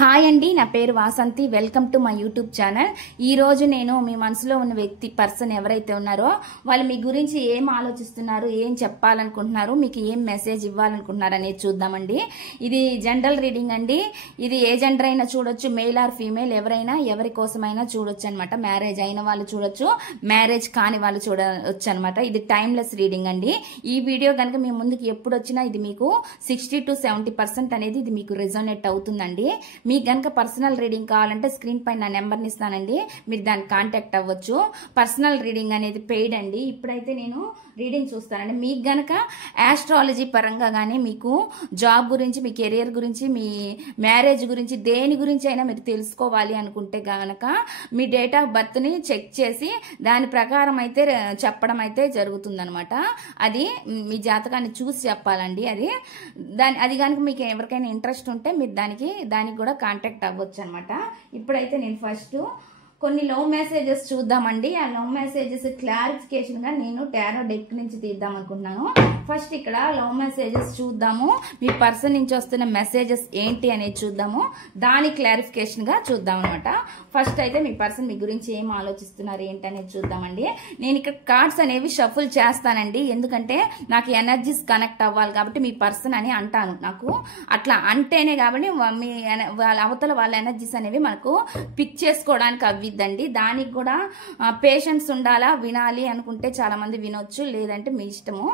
Hi అండి, నా పేరు Vasanthi. Welcome to my YouTube channel. ఈ రోజు నేను మీ మనసులో ఉన్న వ్యక్తి పర్సన్ ఎవరైతే ఉన్నారో వాళ్ళు మీ గురించి ఏం ఆలోచిస్తున్నారు, ఏం చెప్పాలనుకుంటున్నారు, మీకు ఏం మెసేజ్ ఇవ్వాలనుకుంటున్నారు అనేది చూద్దామండి. ఇది జనరల్ రీడింగ్ అండి. ఇది ఏ జెండర్ అయినా చూడొచ్చు, మేల్ ఆర్ ఫీమేల్, ఎవరైనా ఎవరి కోసమైనా చూడొచ్చు అనమాట. మ్యారేజ్ అయిన వాళ్ళు చూడొచ్చు, మ్యారేజ్ కాని వాళ్ళు చూడొచ్చు అనమాట. ఇది టైమ్లెస్ రీడింగ్ అండి. ఈ వీడియో కనుక మీ ముందుకు ఎప్పుడు వచ్చినా ఇది మీకు 60 to 70% అనేది ఇది మీకు రెజోనేట్ అవుతుందండి. మీకు గనక పర్సనల్ రీడింగ్ కావాలంటే స్క్రీన్ పైన నా నెంబర్ని ఇస్తానండి, మీరు దాన్ని కాంటాక్ట్ అవ్వచ్చు. పర్సనల్ రీడింగ్ అనేది పెయిడ్ అండి. ఇప్పుడైతే నేను రీడింగ్ చూస్తానండి. మీకు గనక ఆస్ట్రాలజీ పరంగా కానీ, మీకు జాబ్ గురించి, మీ కెరియర్ గురించి, మీ మ్యారేజ్ గురించి, దేని గురించి అయినా మీరు తెలుసుకోవాలి అనుకుంటే గనక మీ డేట్ ఆఫ్ బర్త్ని చెక్ చేసి దాని ప్రకారం అయితే చెప్పడం అయితే జరుగుతుందనమాట. అది మీ జాతకాన్ని చూసి చెప్పాలండి. అది కనుక మీకు ఎవరికైనా ఇంట్రెస్ట్ ఉంటే మీరు దానికి కూడా కాంటాక్ట్ అవ్వచ్చు అనమాట. ఇప్పుడైతే నేను ఫస్ట్ కొన్ని లవ్ మెసేజెస్ చూద్దామండి. ఆ లవ్ మెసేజెస్ క్లారిఫికేషన్ గా నేను టారో డెక్ నుంచి తీద్దాం అనుకుంటున్నాను. ఫస్ట్ ఇక్కడ లవ్ మెసేజెస్ చూద్దాము. మీ పర్సన్ నుంచి వస్తున్న మెసేజెస్ ఏంటి అనేది చూద్దాము, దాని క్లారిఫికేషన్ గా చూద్దాం అనమాట. ఫస్ట్ అయితే మీ పర్సన్ మీ గురించి ఏం ఆలోచిస్తున్నారు ఏంటి అనేది చూద్దామండి. నేను ఇక్కడ కార్డ్స్ అనేవి షఫుల్ చేస్తానండి, ఎందుకంటే నాకు ఎనర్జీస్ కనెక్ట్ అవ్వాలి కాబట్టి మీ పర్సన్ అని అంటాను. నాకు అట్లా అంటేనే కాబట్టి మీ అవతల వాళ్ళ ఎనర్జీస్ అనేవి మనకు పిక్ చేసుకోవడానికి అవ్విద్దండి. దానికి కూడా పేషెన్స్ ఉండాలా, వినాలి అనుకుంటే చాలా మంది వినొచ్చు, లేదంటే మీ ఇష్టము.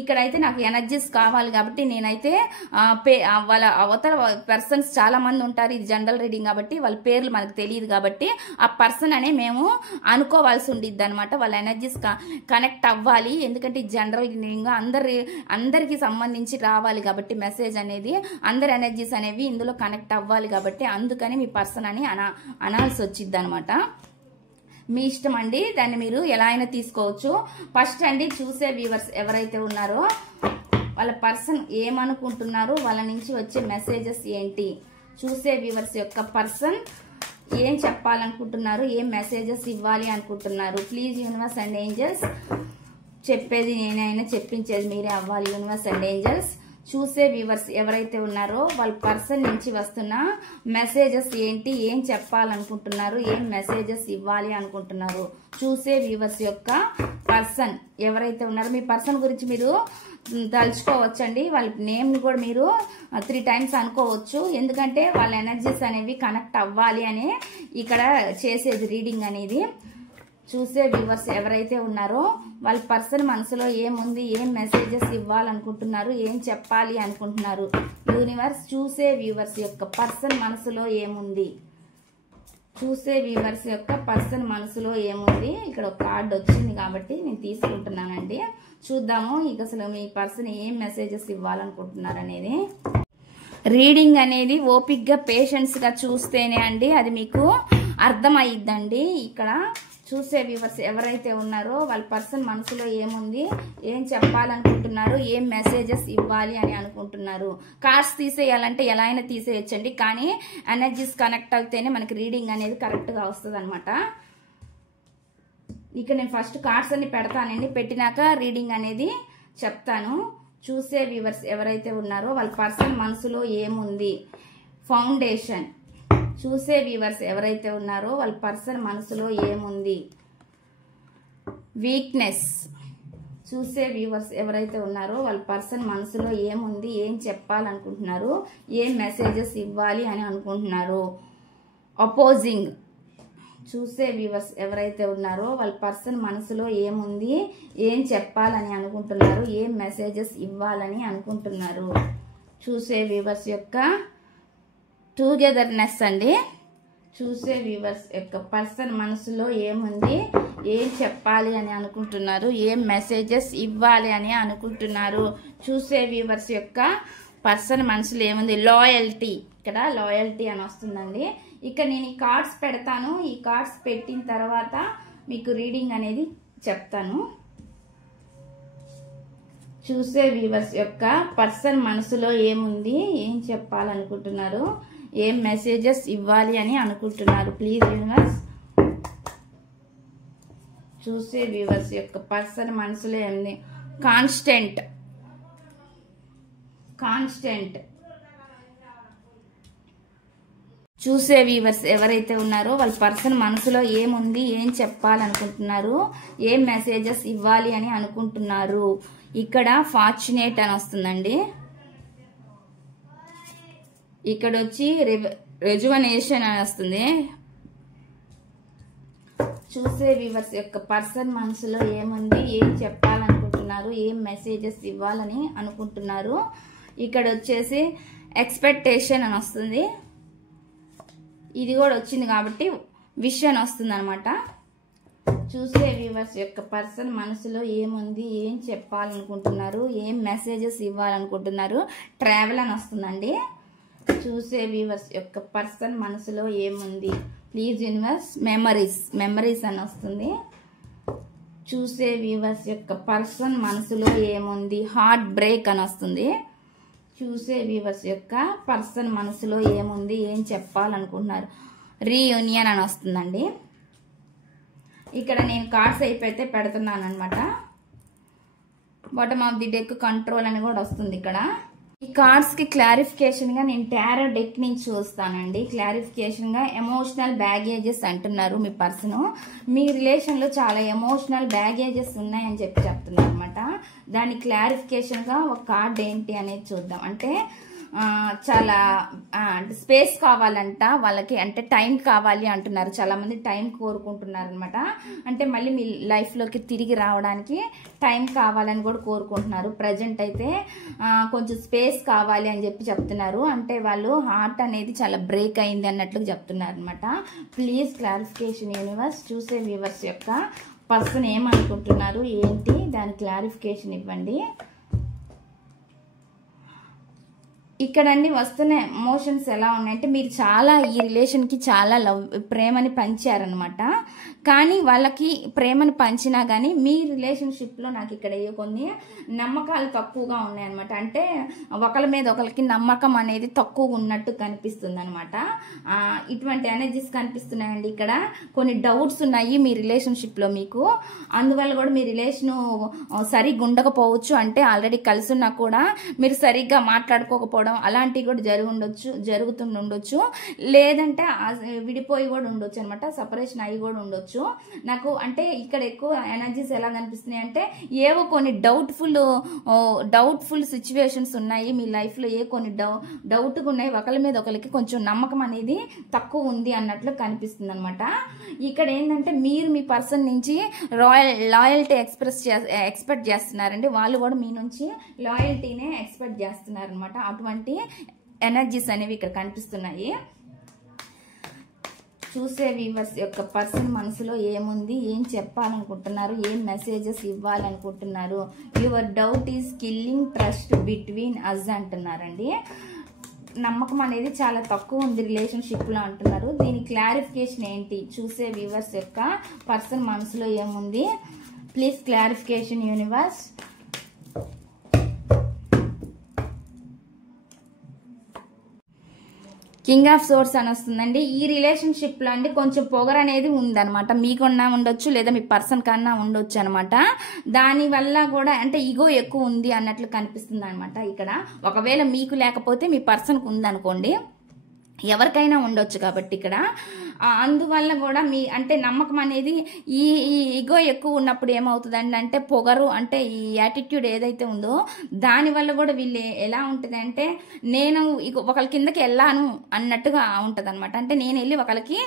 ఇక్కడైతే నాకు ఎనర్జీస్ కావాలి కాబట్టి నేనైతే వాళ్ళ అవతల పర్సన్స్ చాలా మంది ఉంటారు. ఇది జనరల్ రీడింగ్ కాబట్టి వాళ్ళ పేర్లు మనకు తెలియదు కాబట్టి ఆ పర్సన్ అనే మేము అనుకోవాల్సి ఉండిద్ది అనమాట. వాళ్ళ ఎనర్జీస్ కనెక్ట్ అవ్వాలి, ఎందుకంటే జనరల్ రీడింగ్ అందరికి సంబంధించి రావాలి కాబట్టి మెసేజ్ అనేది అందరి ఎనర్జీస్ అనేవి ఇందులో కనెక్ట్ అవ్వాలి కాబట్టి అందుకని మీ పర్సన్ అని అనాల్సి వచ్చిద్ది అనమాట. మీ ఇష్టం అండి, దాన్ని మీరు ఎలా అయినా తీసుకోవచ్చు. ఫస్ట్ అండి, చూసే వ్యూవర్స్ ఎవరైతే ఉన్నారో వాళ్ళ పర్సన్ ఏమనుకుంటున్నారు, వాళ్ళ నుంచి వచ్చే మెసేజెస్ ఏంటి, చూసే వ్యూవర్స్ యొక్క పర్సన్ ఏం చెప్పాలనుకుంటున్నారు, ఏం మెసేజెస్ ఇవ్వాలి అనుకుంటున్నారు. ప్లీజ్ యూనివర్స్ అండ్ ఏంజల్స్, చెప్పేది నేనైనా చెప్పించేది మీరే అవ్వాలి. యూనివర్స్ అండ్ ఏంజల్స్, చూసే వ్యూవర్స్ ఎవరైతే ఉన్నారో వాళ్ళ పర్సన్ నుంచి వస్తున్న మెసేజెస్ ఏంటి, ఏం చెప్పాలనుకుంటున్నారు, ఏం మెసేజెస్ ఇవ్వాలి అనుకుంటున్నారు. చూసే వ్యూవర్స్ యొక్క పర్సన్ ఎవరైతే ఉన్నారో మీ పర్సన్ గురించి మీరు తలుచుకోవచ్చండి. వాళ్ళ నేమ్ కూడా మీరు 3 times అనుకోవచ్చు, ఎందుకంటే వాళ్ళ ఎనర్జీస్ అనేవి కనెక్ట్ అవ్వాలి అని ఇక్కడ చేసేది రీడింగ్ అనేది. చూసే వ్యూవర్స్ ఎవరైతే ఉన్నారో వాళ్ళ పర్సన్ మనసులో ఏముంది, ఏం మెసేజెస్ ఇవ్వాలనుకుంటున్నారు, ఏం చెప్పాలి అనుకుంటున్నారు. యూనివర్స్, చూసే వ్యూవర్స్ యొక్క పర్సన్ మనసులో ఏముంది, చూసే వ్యూవర్స్ యొక్క పర్సన్ మనసులో ఏముంది. ఇక్కడ ఒక కార్డ్ వచ్చింది కాబట్టి నేను తీసుకుంటున్నానండి. చూద్దాము ఇక అసలు మీ పర్సన్ ఏం మెసేజెస్ ఇవ్వాలనుకుంటున్నారు అనేది. రీడింగ్ అనేది ఓపిక్గా పేషెన్స్గా చూస్తేనే అండి అది మీకు అర్థమయ్యిద్దండి. ఇక్కడ చూసే వ్యూవర్స్ ఎవరైతే ఉన్నారో వాళ్ళ పర్సన్ మనసులో ఏముంది, ఏం చెప్పాలనుకుంటున్నారు, ఏం మెసేజెస్ ఇవ్వాలి అని అనుకుంటున్నారు. కార్డ్స్ తీసేయాలంటే ఎలా అయినా తీసేయచ్చండి, కానీ ఎనర్జీస్ కనెక్ట్ అవుతేనే మనకి రీడింగ్ అనేది కరెక్ట్గా వస్తుంది అనమాట. ఇక నేను ఫస్ట్ కార్డ్స్ అన్ని పెడతానండి, పెట్టినాక రీడింగ్ అనేది చెప్తాను. చూసే వ్యూవర్స్ ఎవరైతే ఉన్నారో వాళ్ళ పర్సన్ మనసులో ఏముంది, ఫౌండేషన్. చూసే వ్యూవర్స్ ఎవరైతే ఉన్నారో వాళ్ళ పర్సన్ మనసులో ఏముంది, వీక్నెస్. చూసే వ్యూవర్స్ ఎవరైతే ఉన్నారో వాళ్ళ పర్సన్ మనసులో ఏముంది, ఏం చెప్పాలనుకుంటున్నారు, ఏం మెసేజెస్ ఇవ్వాలి అని అనుకుంటున్నారు, అపోజింగ్. చూసే వ్యూవర్స్ ఎవరైతే ఉన్నారో వాళ్ళ పర్సన్ మనసులో ఏముంది, ఏం చెప్పాలని అనుకుంటున్నారు, ఏం మెసేజెస్ ఇవ్వాలని అనుకుంటున్నారు. చూసే వ్యూవర్స్ యొక్క టుగెదర్నెస్ అండి. చూసే వ్యూవర్స్ యొక్క పర్సన్ మనసులో ఏముంది, ఏం చెప్పాలి అని అనుకుంటున్నారు, ఏం మెసేజెస్ ఇవ్వాలి అని అనుకుంటున్నారు. చూసే వ్యూవర్స్ యొక్క పర్సన్ మనసులో ఏముంది, లాయల్టీ. ఇక్కడ లాయల్టీ అని వస్తుందండి. ఇక్కడ నేను ఈ కార్డ్స్ పెడతాను, ఈ కార్డ్స్ పెట్టిన తర్వాత మీకు రీడింగ్ అనేది చెప్తాను. చూసే వ్యూవర్స్ యొక్క పర్సన్ మనసులో ఏముంది, ఏం చెప్పాలనుకుంటున్నారు, ఏం మెసేజెస్ ఇవ్వాలి అని అనుకుంటున్నారు. ప్లీజ్ యూనివర్స్, చూసే వ్యూవర్స్ యొక్క పర్సన్ మనసులో ఏముంది, కాన్స్టెంట్. చూసే వ్యూవర్స్ ఎవరైతే ఉన్నారో వాళ్ళ పర్సన్ మనసులో ఏముంది, ఏం చెప్పాలనుకుంటున్నారు, ఏం మెసేజెస్ ఇవ్వాలి అని అనుకుంటున్నారు. ఇక్కడ ఫార్చునేట్ అని వస్తుందండి. ఇక్కడ వచ్చి రెజువనేషన్ అని వస్తుంది. చూసే వ్యూవర్స్ యొక్క పర్సన్ మనసులో ఏముంది, ఏం చెప్పాలనుకుంటున్నారు, ఏం మెసేజెస్ ఇవ్వాలని అనుకుంటున్నారు. ఇక్కడ వచ్చేసి ఎక్స్పెక్టేషన్ అని వస్తుంది. ఇది కూడా వచ్చింది కాబట్టి విష్ అని వస్తుంది అనమాట. చూసే వ్యూవర్స్ యొక్క పర్సన్ మనసులో ఏముంది, ఏం చెప్పాలనుకుంటున్నారు, ఏం మెసేజెస్ ఇవ్వాలనుకుంటున్నారు. ట్రావెల్ అని వస్తుందండి. చూసే వ్యూవర్స్ యొక్క పర్సన్ మనసులో ఏముంది, ప్లీజ్ యూనివర్స్ మెమరీస్ అని వస్తుంది. చూసే వ్యూవర్స్ యొక్క పర్సన్ మనసులో ఏముంది, హార్ట్ బ్రేక్ అని వస్తుంది. చూసే వ్యూవర్స్ యొక్క పర్సన్ మనసులో ఏముంది, ఏం చెప్పాలనుకుంటున్నారు, రీయూనియన్ అని వస్తుందండి. ఇక్కడ నేను కార్డ్స్ అయిపోతే పెడుతున్నాను అనమాట. Bottom of the deck control అని కూడా వస్తుంది. ఇక్కడ ఈ కార్డ్స్ కి క్లారిఫికేషన్ గా నేను టారో డెక్ నుంచి చూస్తానండి. క్లారిఫికేషన్ గా ఎమోషనల్ బ్యాగేజెస్ అంటున్నారు. మీ పర్సన్ మీ రిలేషన్ లో చాలా ఎమోషనల్ బ్యాగేజెస్ ఉన్నాయని చెప్తున్నారు అనమాట. దాని క్లారిఫికేషన్ గా ఒక కార్డ్ ఏంటి అనేది చూద్దాం. అంటే చాలా స్పేస్ కావాలంట వాళ్ళకి, అంటే టైం కావాలి అంటున్నారు. చాలా మంది టైం కోరుకుంటున్నారు అనమాట. అంటే మళ్ళీ మీ లైఫ్ లోకి తిరిగి రావడానికి టైం కావాలని కూడా కోరుకుంటున్నారు. ప్రజెంట్ అయితే కొంచెం స్పేస్ కావాలి అని చెప్తున్నారు. అంటే వాళ్ళు హార్ట్ అనేది చాలా బ్రేక్ అయింది అన్నట్లు చెప్తున్నారు అనమాట. Please clarification universe. చూసే వ్యూవర్స్ యొక్క పర్సన్ ఏమనుకుంటున్నారు, ఏంటి, దాని క్లారిఫికేషన్ ఇవ్వండి. ఇక్కడ అండి వస్తున్న ఎమోషన్స్ ఎలా ఉన్నాయంటే, మీరు చాలా ఈ రిలేషన్ కి చాలా ప్రేమని పంచారనమాట. కానీ వాళ్ళకి ప్రేమను పంచినా కానీ మీ రిలేషన్షిప్ లో నాకు ఇక్కడ కొన్ని నమ్మకాలు తక్కువగా ఉన్నాయన్నమాట. అంటే ఒకరి మీద ఒకరికి నమ్మకం అనేది తక్కువ ఉన్నట్టు కనిపిస్తుంది అనమాట. ఇటువంటి ఎనర్జీస్ కనిపిస్తున్నాయండి. ఇక్కడ కొన్ని డౌట్స్ ఉన్నాయి మీ రిలేషన్షిప్ లో మీకు. అందువల్ల కూడా మీ రిలేషన్ సరిగ్గా ఉండకపోవచ్చు. అంటే ఆల్రెడీ కలిసి ఉన్నా కూడా మీరు సరిగ్గా మాట్లాడుకోకపోవడం అలాంటివి కూడా జరుగుతుండొచ్చు. లేదంటే విడిపోయి కూడా ఉండొచ్చు అనమాట. సపరేషన్ అయ్యి కూడా ఉండొచ్చు. నాకు అంటే ఇక్కడ ఎక్కువ ఎనర్జీస్ ఎలా కనిపిస్తున్నాయి అంటే, ఏవో కొన్ని డౌట్ఫుల్ సిచ్యువేషన్స్ ఉన్నాయి మీ లైఫ్ లో. కొన్ని డౌట్గా ఉన్నాయి. ఒకరి మీద ఒకరికి కొంచెం నమ్మకం అనేది తక్కువ ఉంది అన్నట్లు కనిపిస్తుంది అనమాట. ఇక్కడ ఏంటంటే మీరు మీ పర్సన్ నుంచి లాయల్టీ ఎక్స్పెక్ట్ చేస్తున్నారండి. వాళ్ళు కూడా మీ నుంచి లాయల్టీనే ఎక్స్పెక్ట్ చేస్తున్నారు అనమాట. అటువంటి ఎనర్జీస్ అనేవి ఇక్కడ కనిపిస్తున్నాయి. చూసే వ్యూవర్స్ యొక్క పర్సన్ మనసులో ఏముంది, ఏం చెప్పాలనుకుంటున్నారు, ఏం మెసేజెస్ ఇవ్వాలనుకుంటున్నారు. Your doubt is killing trust between us అంటున్నారండి. నమ్మకం అనేది చాలా తక్కువ ఉంది రిలేషన్షిప్ లో అంటున్నారు. దీని క్లారిఫికేషన్ ఏంటి, చూసే వ్యూవర్స్ యొక్క పర్సన్ మనసులో ఏముంది, please clarification universe. King of swords అని వస్తుందండి. ఈ రిలేషన్షిప్ లో అండి కొంచెం పొగరు అనేది ఉందన్నమాట. మీకన్నా ఉండొచ్చు, లేదా మీ పర్సన్ కన్నా ఉండొచ్చు అనమాట. దాని వల్ల కూడా అంటే ఈగో ఎక్కువ ఉంది అన్నట్లు కనిపిస్తుంది అనమాట. ఇక్కడ ఒకవేళ మీకు లేకపోతే మీ పర్సన్కి ఉందనుకోండి, ఎవరికైనా ఉండొచ్చు. కాబట్టి ఇక్కడ అందువల్ల కూడా మీ అంటే నమ్మకం అనేది ఈ ఈగో ఎక్కువ ఉన్నప్పుడు ఏమవుతుందండి అంటే పొగరు, అంటే ఈ యాటిట్యూడ్ ఏదైతే ఉందో దానివల్ల కూడా వీళ్ళు ఎలా ఉంటుంది అంటే, నేను ఒకరి కిందకి వెళ్ళాను అన్నట్టుగా ఉంటుంది అనమాట. అంటే నేను వెళ్ళి ఒకరికి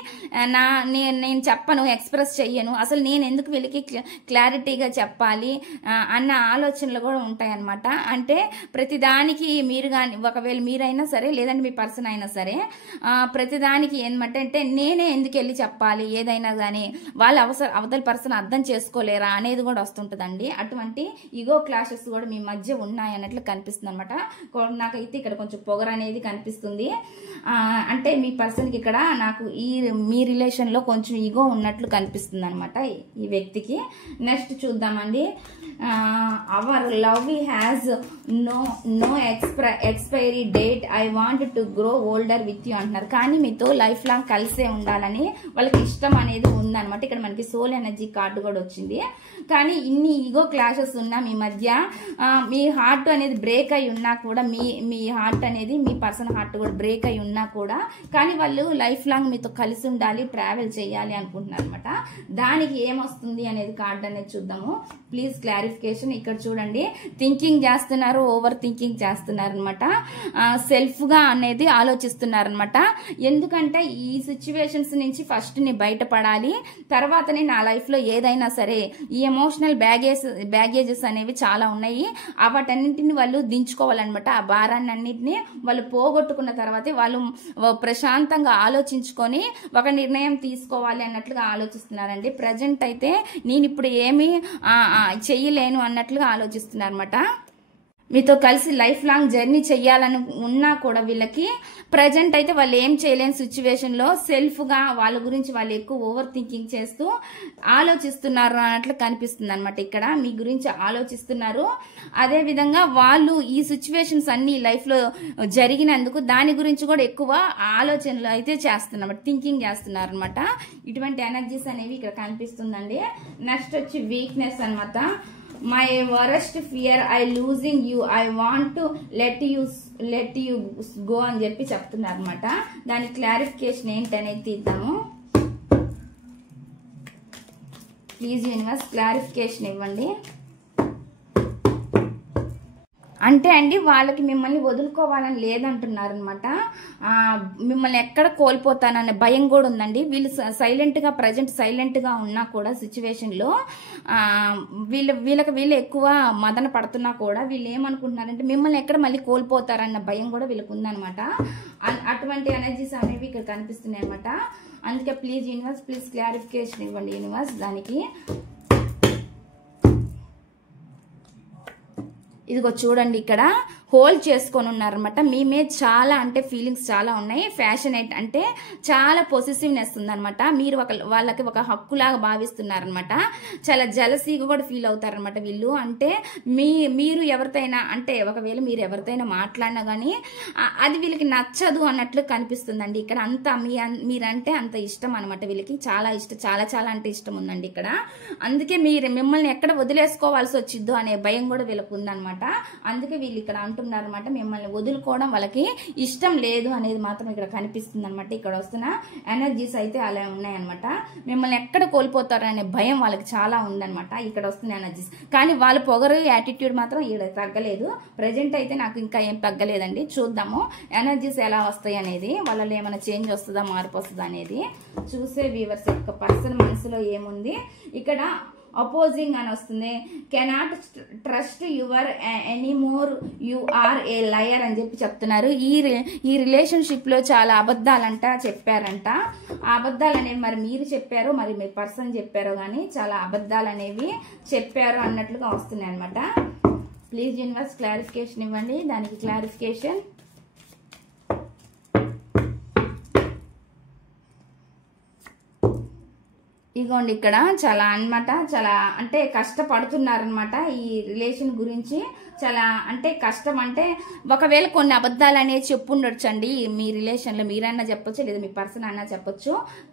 నేను చెప్పను, ఎక్స్ప్రెస్ చెయ్యను, అసలు నేను ఎందుకు వీళ్ళకి క్లారిటీగా చెప్పాలి అన్న ఆలోచనలు కూడా ఉంటాయి అనమాట. అంటే ప్రతిదానికి మీరు కానీ, ఒకవేళ మీరైనా సరే లేదంటే మీ పర్సన్ అయినా సరే, ప్రతిదానికి ఏమంటే అంటే నేనే ఎందుకు వెళ్ళి చెప్పాలి ఏదైనా కానీ, వాళ్ళ అవతల పర్సన్ అర్థం చేసుకోలేరా అనేది కూడా వస్తుంటుందండి. అటువంటి ఈగో క్లాషెస్ కూడా మీ మధ్య ఉన్నాయి అన్నట్లు కనిపిస్తుంది అనమాట. నాకైతే ఇక్కడ కొంచెం పొగరు అనేది కనిపిస్తుంది. అంటే మీ పర్సన్కి ఇక్కడ నాకు మీ రిలేషన్లో కొంచెం ఈగో ఉన్నట్లు కనిపిస్తుంది అనమాట ఈ వ్యక్తికి. నెక్స్ట్ చూద్దామండి. Our love has no expiry date, I want to grow older with you అంటున్నారు. కానీ మీతో లైఫ్ లాంగ్ కలిసే ఉండాలని వాళ్ళకి ఇష్టం అనేది ఉందన్నమాట. ఇక్కడ మనకి సోల్ ఎనర్జీ కార్డు కూడా వచ్చింది. కానీ ఇన్ని ఈగో క్లాషెస్ ఉన్నా మీ మధ్య మీ హార్ట్ అనేది బ్రేక్ అయి ఉన్నా కూడా మీ హార్ట్ అనేది మీ పర్సన్ హార్ట్ కూడా బ్రేక్ అయి ఉన్నా కూడా కానీ వాళ్ళు లైఫ్ లాంగ్ మీతో కలిసి ఉండాలి, ట్రావెల్ చేయాలి అనుకుంటున్నారు అనమాట. దానికి ఏమొస్తుంది అనేది కార్డు అనేది చూద్దాము. Please clarification. ఇక్కడ చూడండి, థింకింగ్ చేస్తున్నారు, ఓవర్ థింకింగ్ చేస్తున్నారు అనమాట. సెల్ఫ్ గా అనేది ఆలోచిస్తున్నారు అనమాట. ఎందుకంటే ఈ సిచ్యువేషన్స్ నుంచి ఫస్ట్ ని బయటపడాలి, తర్వాతనే నా లైఫ్ లో ఏదైనా సరే ఈ ఎమోషనల్ బ్యాగేజెస్ అనేవి చాలా ఉన్నాయి, వాటన్నింటిని వాళ్ళు దించుకోవాలన్నమాట. ఆ భారాన్ని అన్నింటినీ వాళ్ళు పోగొట్టుకున్న తర్వాతే వాళ్ళు ప్రశాంతంగా ఆలోచించుకొని ఒక నిర్ణయం తీసుకోవాలి అన్నట్లుగా ఆలోచిస్తున్నారండి. ప్రజెంట్ అయితే నేను ఇప్పుడు ఏమీ చెయ్యలేను అన్నట్లుగా ఆలోచిస్తున్నారు అనమాట. మీతో కలిసి లైఫ్ లాంగ్ జర్నీ చెయ్యాలని ఉన్నా కూడా వీళ్ళకి ప్రజెంట్ అయితే వాళ్ళు ఏం చేయలేని సిచ్యువేషన్ లో సెల్ఫ్ గా వాళ్ళ గురించి వాళ్ళు ఎక్కువ ఓవర్ థింకింగ్ చేస్తూ ఆలోచిస్తున్నారు అన్నట్లు కనిపిస్తుంది అనమాట. ఇక్కడ మీ గురించి ఆలోచిస్తున్నారు. అదే విధంగా వాళ్ళు ఈ సిచ్యువేషన్స్ అన్ని లైఫ్ లో జరిగినందుకు దాని గురించి కూడా ఎక్కువ ఆలోచనలు అయితే చేస్తున్నారు, థింకింగ్ చేస్తున్నారు అనమాట. ఇటువంటి ఎనర్జీస్ అనేవి ఇక్కడ కనిపిస్తుందండి. నెక్స్ట్ వచ్చి వీక్నెస్ అనమాట. My worst fear I losing you, I want to let you go అని చెప్పి చెప్తున్నారు అనమాట. దాని క్లారిఫికేషన్ ఏంటనేది తీద్దాము. ప్లీజ్ యూనివర్స్ క్లారిఫికేషన్ ఇవ్వండి. అంటే అండి వాళ్ళకి మిమ్మల్ని వదులుకోవాలని లేదంటున్నారు అనమాట. మిమ్మల్ని ఎక్కడ కోల్పోతాననే భయం కూడా ఉందండి. వీళ్ళు సైలెంట్గా ప్రజెంట్ సైలెంట్గా ఉన్నా కూడా సిచ్యువేషన్లో వీళ్ళు ఎక్కువ మదన పడుతున్నా కూడా వీళ్ళు ఏమనుకుంటున్నారంటే మిమ్మల్ని ఎక్కడ మళ్ళీ కోల్పోతారన్న భయం కూడా వీళ్ళకి ఉందనమాట. అటువంటి ఎనర్జీస్ అనేవి ఇక్కడ కనిపిస్తున్నాయి అనమాట. అందుకే ప్లీజ్ యూనివర్స్ ప్లీజ్ క్లారిఫికేషన్ ఇవ్వండి యూనివర్స్. దానికి ఇదిగో చూడండి, ఇక్కడ హోల్డ్ చేసుకొని ఉన్నారనమాట. మీ మీద చాలా అంటే ఫీలింగ్స్ చాలా ఉన్నాయి. ఫ్యాషనేట్ అంటే చాలా పొసెసివ్నెస్ ఉందనమాట. మీరు వాళ్ళకి ఒక హక్కులాగా భావిస్తున్నారనమాట. చాలా జలసీగా కూడా ఫీల్ అవుతారనమాట వీళ్ళు. అంటే మీరు ఎవరితోనైనా అంటే ఒకవేళ మీరు ఎవరితోనైనా మాట్లాడినా కానీ అది వీళ్ళకి నచ్చదు అన్నట్లు కనిపిస్తుందండి. ఇక్కడ అంతా మీరంటే అంత ఇష్టం అనమాట. వీళ్ళకి చాలా ఇష్టం, చాలా చాలా అంటే ఇష్టం ఉందండి ఇక్కడ. అందుకే మిమ్మల్ని ఎక్కడ వదిలేసుకోవాల్సి వచ్చిద్దో అనే భయం కూడా వీళ్ళకి ఉందనమాట. అందుకే వీళ్ళు ఇక్కడ అంటున్నారన్నమాట మిమ్మల్ని వదులుకోవడం వాళ్ళకి ఇష్టం లేదు అనేది మాత్రం ఇక్కడ కనిపిస్తుంది అనమాట. ఇక్కడ వస్తున్న ఎనర్జీస్ అయితే అలా ఉన్నాయన్నమాట. మిమ్మల్ని ఎక్కడ కోల్పోతారనే భయం వాళ్ళకి చాలా ఉందన్నమాట. ఇక్కడ వస్తున్న ఎనర్జీస్ కానీ వాళ్ళ పొగరు యాటిట్యూడ్ మాత్రం ఇక్కడ తగ్గలేదు. ప్రజెంట్ అయితే నాకు ఇంకా ఏం తగ్గలేదండి. చూద్దాము ఎనర్జీస్ ఎలా వస్తాయి అనేది, వాళ్ళలో ఏమైనా చేంజ్ వస్తుందా మార్పు వస్తుందా అనేది చూసే వ్యూవర్స్ యొక్క పర్సన్ మనసులో ఏముంది. ఇక్కడ అపోజింగ్ అని వస్తుంది. Cannot trust your anymore, you are a liar అని చెప్పి చెప్తున్నారు. ఈ రిలేషన్షిప్ లో చాలా అబద్ధాలంట చెప్పారంట. ఆ అబద్ధాలు అనేవి మరి మీరు చెప్పారో మరి మీ పర్సన్ చెప్పారో కానీ చాలా అబద్ధాలు అనేవి చెప్పారు అన్నట్లుగా వస్తున్నాయి అనమాట. ప్లీజ్ యూనివర్స్ క్లారిఫికేషన్ ఇవ్వండి. దానికి క్లారిఫికేషన్ ఇగోండి, ఇక్కడ చాలా అన్నమాట. చాలా అంటే కష్టపడుతున్నారనమాట ఈ రిలేషన్ గురించి. చాలా అంటే కష్టం అంటే ఒకవేళ కొన్ని అబద్ధాలు అనేది చెప్పుండొచ్చు అండి మీ రిలేషన్లో. మీరైనా చెప్పొచ్చు లేదా మీ పర్సన్ అయినా చెప్పొచ్చు.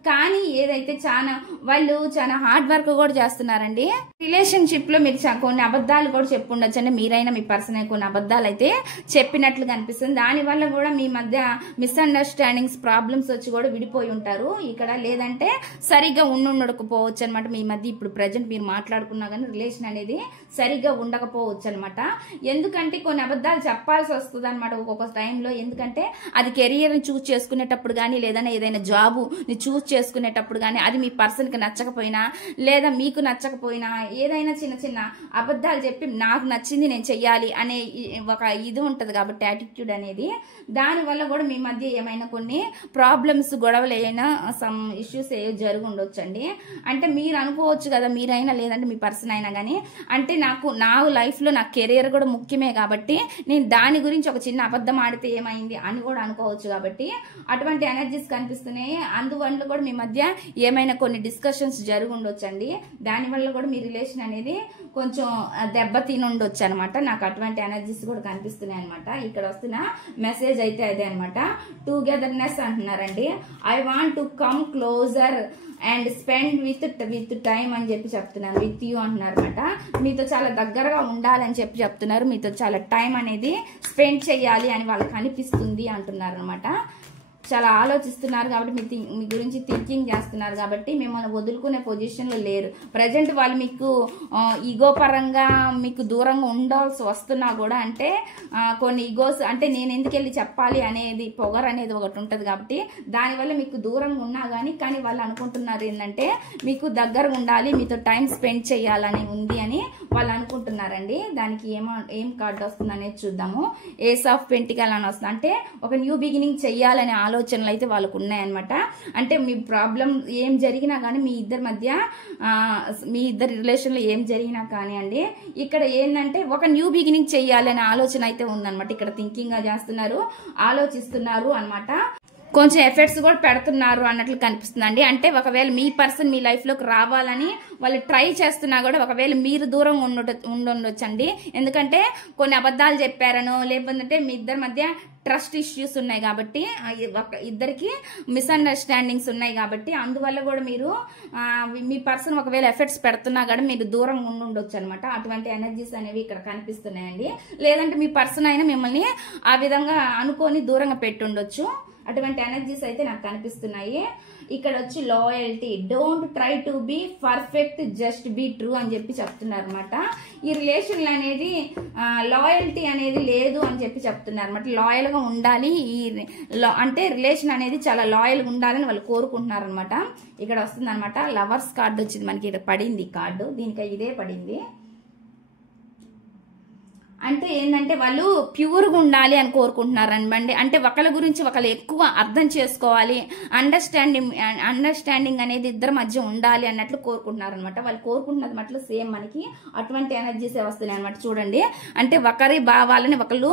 కానీ ఏదైతే వాళ్ళు చాలా హార్డ్ వర్క్ కూడా చేస్తున్నారండి రిలేషన్షిప్ లో. మీరు కొన్ని అబద్ధాలు కూడా చెప్పుండొచ్చు అండి. మీరైనా మీ పర్సన్ అయినా కొన్ని అబద్ధాలు అయితే చెప్పినట్లుగా అనిపిస్తుంది. దానివల్ల కూడా మీ మధ్య మిస్అండర్స్టాండింగ్స్ ప్రాబ్లమ్స్ వచ్చి కూడా విడిపోయి ఉంటారు ఇక్కడ. లేదంటే సరిగ్గా ఉండకపోవచ్చు అనమాట మీ మధ్య. ఇప్పుడు ప్రజెంట్ మీరు మాట్లాడుకున్నా కానీ రిలేషన్ అనేది సరిగ్గా ఉండకపోవచ్చు అనమాట. ఎందుకంటే కొన్ని అబద్ధాలు చెప్పాల్సి వస్తుంది అనమాట ఒక్కొక్క టైంలో. ఎందుకంటే అది కెరియర్ని చూస్ చేసుకునేటప్పుడు కానీ లేదన్నా ఏదైనా జాబుని చూస్ చేసుకునేటప్పుడు కానీ అది మీ పర్సన్కి నచ్చకపోయినా లేదా మీకు నచ్చకపోయినా ఏదైనా చిన్న చిన్న అబద్ధాలు చెప్పి నాకు నచ్చింది నేను చెయ్యాలి అనే ఒక ఇది ఉంటుంది కాబట్టి యాటిట్యూడ్ అనేది. దానివల్ల కూడా మీ మధ్య ఏమైనా కొన్ని ప్రాబ్లమ్స్ గొడవలు ఏమైనా సమ్ ఇష్యూస్ ఏ జరిగి ఉండొచ్చండి. అంటే మీరు అనుకోవచ్చు కదా మీరైనా లేదంటే మీ పర్సన్ అయినా కానీ అంటే నా లైఫ్లో నా కెరియర్ కూడా కూడా ముఖ్యమే కాబట్టి నేను దాని గురించి ఒక చిన్న అబద్ధం ఆడితే ఏమైంది అని కూడా అనుకోవచ్చు కాబట్టి అటువంటి ఎనర్జీస్ కనిపిస్తున్నాయి. అందువల్ల కూడా మీ మధ్య ఏమైనా కొన్ని డిస్కషన్స్ జరిగి ఉండొచ్చండి. దానివల్ల కూడా మీ రిలేషన్ అనేది కొంచెం దెబ్బతిని ఉండొచ్చు అనమాట. నాకు అటువంటి ఎనర్జీస్ కూడా కనిపిస్తున్నాయి అనమాట. ఇక్కడ వస్తున్న మెసేజ్ అయితే అదే అనమాట. టుగెదర్నెస్ అంటున్నారండి. I want to come closer and spend with time అని చెప్పి చెప్తున్నారు. విత్ యూ అంటున్నారు అనమాట. మీతో చాలా దగ్గరగా ఉండాలని చెప్పి చెప్తున్నారు. మీతో చాలా టైం అనేది స్పెండ్ చేయాలి అని వాళ్ళకి అనిపిస్తుంది అంటున్నారు అనమాట. చాలా ఆలోచిస్తున్నారు కాబట్టి మీ గురించి థింకింగ్ చేస్తున్నారు కాబట్టి మిమ్మల్ని వదులుకునే పొజిషన్లో లేరు. ప్రజెంట్ వాళ్ళు మీకు ఈగో పరంగా మీకు దూరంగా ఉండాల్సి వస్తున్నా కూడా అంటే కొన్ని ఈగోస్ అంటే నేను ఎందుకు వెళ్ళి చెప్పాలి అనేది పొగర్ అనేది ఒకటి ఉంటుంది కాబట్టి దానివల్ల మీకు దూరంగా ఉన్నా కానీ వాళ్ళు అనుకుంటున్నారు ఏంటంటే మీకు దగ్గర ఉండాలి, మీతో టైం స్పెండ్ చేయాలని ఉంది అని వాళ్ళు అనుకుంటున్నారండి. దానికి ఏం కార్డు వస్తుంది అనేది చూద్దాము. ఏస్ ఆఫ్ పెంటికల్ అని వస్తుంది. అంటే ఒక న్యూ బిగినింగ్ చెయ్యాలనే ఆలోచనలు అయితే వాళ్ళకు ఉన్నాయన్నమాట. అంటే మీ ప్రాబ్లం ఏం జరిగినా కానీ మీ ఇద్దరి మధ్య మీ ఇద్దరి రిలేషన్లో ఏం జరిగినా కానీ అండి ఇక్కడ ఏంటంటే ఒక న్యూ బిగినింగ్ చెయ్యాలనే ఆలోచన అయితే ఉందన్నమాట. ఇక్కడ థింకింగ్ గా చేస్తున్నారు, ఆలోచిస్తున్నారు అనమాట. కొంచెం ఎఫర్ట్స్ కూడా పెడుతున్నారు అన్నట్లు కనిపిస్తుందండి. అంటే ఒకవేళ మీ పర్సన్ మీ లైఫ్ లోకి రావాలని వాళ్ళు ట్రై చేస్తున్నా కూడా ఒకవేళ మీరు దూరం ఉండొచ్చండి. ఎందుకంటే కొన్ని అబద్ధాలు చెప్పారనో లేకపోతే మీ ఇద్దరి మధ్య ట్రస్ట్ ఇష్యూస్ ఉన్నాయి కాబట్టి ఇద్దరికి మిస్అండర్స్టాండింగ్స్ ఉన్నాయి కాబట్టి అందువల్ల కూడా మీరు మీ పర్సన్ ఒకవేళ ఎఫర్ట్స్ పెడుతున్నా కూడా మీరు దూరం ఉండొచ్చు అనమాట. అటువంటి ఎనర్జీస్ అనేవి ఇక్కడ కనిపిస్తున్నాయండి. లేదంటే మీ పర్సన్ అయినా మిమ్మల్ని ఆ విధంగా అనుకొని దూరంగా పెట్టి ఉండొచ్చు. అటువంటి ఎనర్జీస్ అయితే నాకు కనిపిస్తున్నాయి. ఇక్కడ వచ్చి loyalty, don't try to be perfect, just be true అని చెప్పి చెప్తున్నారు అనమాట. ఈ రిలేషన్ అనేది లాయల్టీ అనేది లేదు అని చెప్పి చెప్తున్నారు అనమాట. లాయల్ గా ఉండాలి అంటే రిలేషన్ అనేది చాలా లాయల్ గా ఉండాలని వాళ్ళు కోరుకుంటున్నారు అనమాట. ఇక్కడ వస్తుంది అనమాట. లవర్స్ కార్డు వచ్చింది మనకి, ఇక్కడ పడింది కార్డు, దీనికి ఇదే పడింది. అంటే ఏంటంటే వాళ్ళు ప్యూర్గా ఉండాలి అని కోరుకుంటున్నారు అనమాట. అంటే ఒకళ్ళ గురించి ఒకళ్ళు ఎక్కువ అర్థం చేసుకోవాలి, అండర్స్టాండింగ్ అనేది ఇద్దరి మధ్య ఉండాలి అన్నట్లు కోరుకుంటున్నారు అనమాట. వాళ్ళు కోరుకుంటున్నది మట్లు సేమ్ మనకి అటువంటి ఎనర్జీస్ వస్తున్నాయి అనమాట. చూడండి, అంటే ఒకరి భావాలని ఒకళ్ళు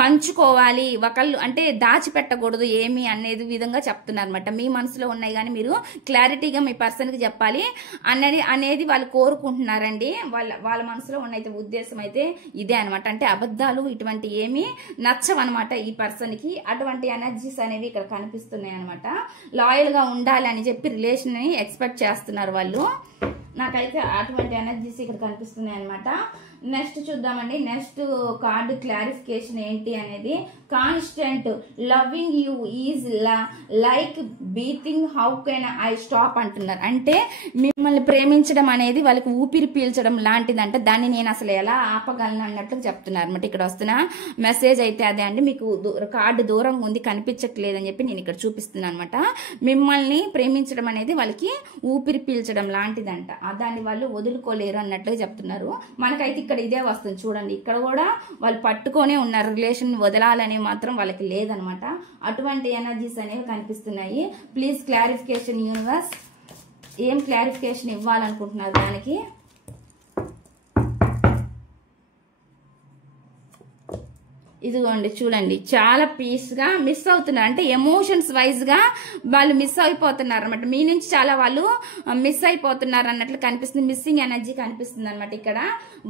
పంచుకోవాలి, ఒకళ్ళు అంటే దాచిపెట్టకూడదు ఏమి అనేది విధంగా చెప్తున్నారు అనమాట. మీ మనసులో ఉన్నాయి కానీ మీరు క్లారిటీగా మీ పర్సన్కి చెప్పాలి అనేది వాళ్ళు కోరుకుంటున్నారండి. వాళ్ళ మనసులో ఉన్న ఉద్దేశం అయితే ఇదే అనమాట. అంటే అబద్ధాలు ఇటువంటి ఏమీ నచ్చవన్నమాట ఈ పర్సన్ కి. అటువంటి ఎనర్జీస్ అనేవి ఇక్కడ కనిపిస్తున్నాయి అనమాట. లాయల్ గా ఉండాలి అని చెప్పి రిలేషన్ ని ఎక్స్పెక్ట్ చేస్తున్నారు వాళ్ళు. నాకైతే అటువంటి ఎనర్జీస్ ఇక్కడ కనిపిస్తున్నాయి అనమాట. నెక్స్ట్ చూద్దామండి. నెక్స్ట్ కార్డు క్లారిఫికేషన్ ఏంటి అనేది. Constant loving you is like beating, how can I stop అంటున్నారు. అంటే మిమ్మల్ని ప్రేమించడం అనేది వాళ్ళకి ఊపిరి పీల్చడం లాంటిదంటే దాన్ని నేను అసలు ఎలా ఆపగలను అన్నట్లు చెప్తున్నారు అనమాట. ఇక్కడ వస్తున్న మెసేజ్ అయితే అదే అండి. మీకు కార్డు దూరంగా ఉంది కనిపించట్లేదు అని చెప్పి నేను ఇక్కడ చూపిస్తున్నాను అనమాట. మిమ్మల్ని ప్రేమించడం అనేది వాళ్ళకి ఊపిరి పీల్చడం లాంటిదంట. దాన్ని వాళ్ళు వదులుకోలేరు అన్నట్లుగా చెప్తున్నారు. మనకైతే ఇక్కడ ఇదే వస్తుంది చూడండి. ఇక్కడ కూడా వాళ్ళు పట్టుకొనే ఉన్నారు, రిలేషన్ వదలాలని మాత్రం వాళ్ళకి లేదనమాట. అటువంటి ఎనర్జీస్ అనేవి కనిపిస్తున్నాయి. ప్లీజ్ క్లారిఫికేషన్ యూనివర్స్, ఏం క్లారిఫికేషన్ ఇవ్వాలనుకుంటున్నారు దానికి. ఇదిగోండి చూడండి, చాలా పీస్గా మిస్ అవుతున్నారు. అంటే ఎమోషన్స్ వైజ్గా వాళ్ళు మిస్ అయిపోతున్నారు అనమాట. మీ నుంచి చాలా వాళ్ళు మిస్ అయిపోతున్నారు అన్నట్లు కనిపిస్తుంది. మిస్సింగ్ ఎనర్జీ కనిపిస్తుంది అనమాట. ఇక్కడ